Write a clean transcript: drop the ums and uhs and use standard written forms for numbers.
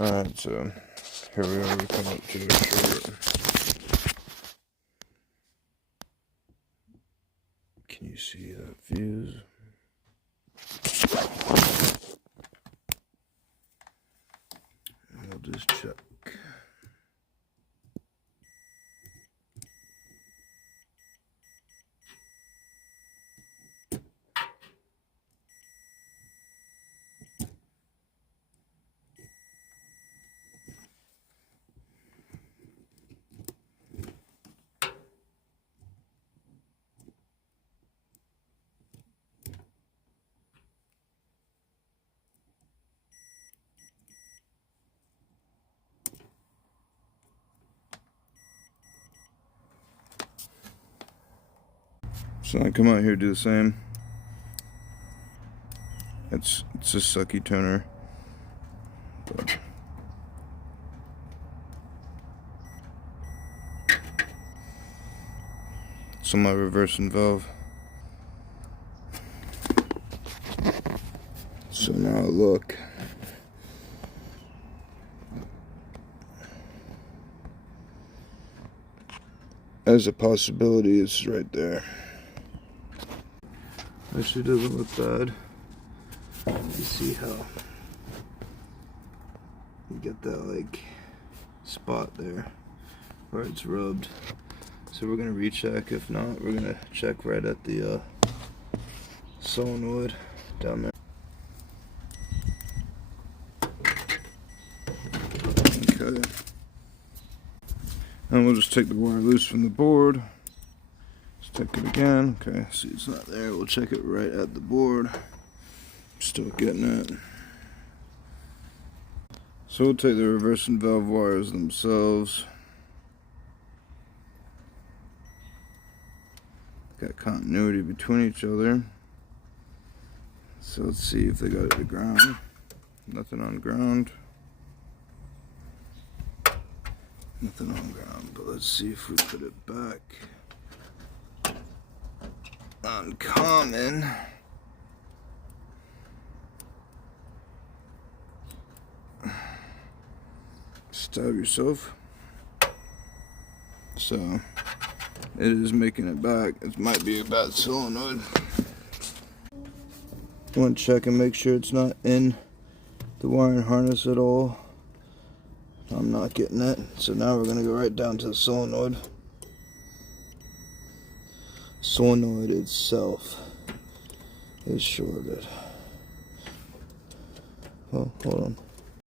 Alright, so here we are, we come up to the short. Can you see that fuse? And we'll just check. So I come out here, do the same. It's a sucky toner. But it's on my reversing valve. So now look. As a possibility, it's right there. Actually doesn't look bad. You see how you get that like spot there where it's rubbed. So we're gonna recheck. If not, we're gonna check right at the solenoid down there. Okay. And we'll just take the wire loose from the board. Check it again. Okay, see it's not there. We'll check it right at the board. Still getting it. So we'll take the reversing valve wires themselves. Got continuity between each other. So let's see if they got it to ground. Nothing on ground. Nothing on ground, but let's see if we put it back. Uncommon. Stab yourself. So it is making it back. It might be a bad solenoid. I want to check and make sure it's not in the wiring harness at all. I'm not getting it. So now we're going to go right down to the solenoid. Solenoid itself is shorted. Oh, hold on.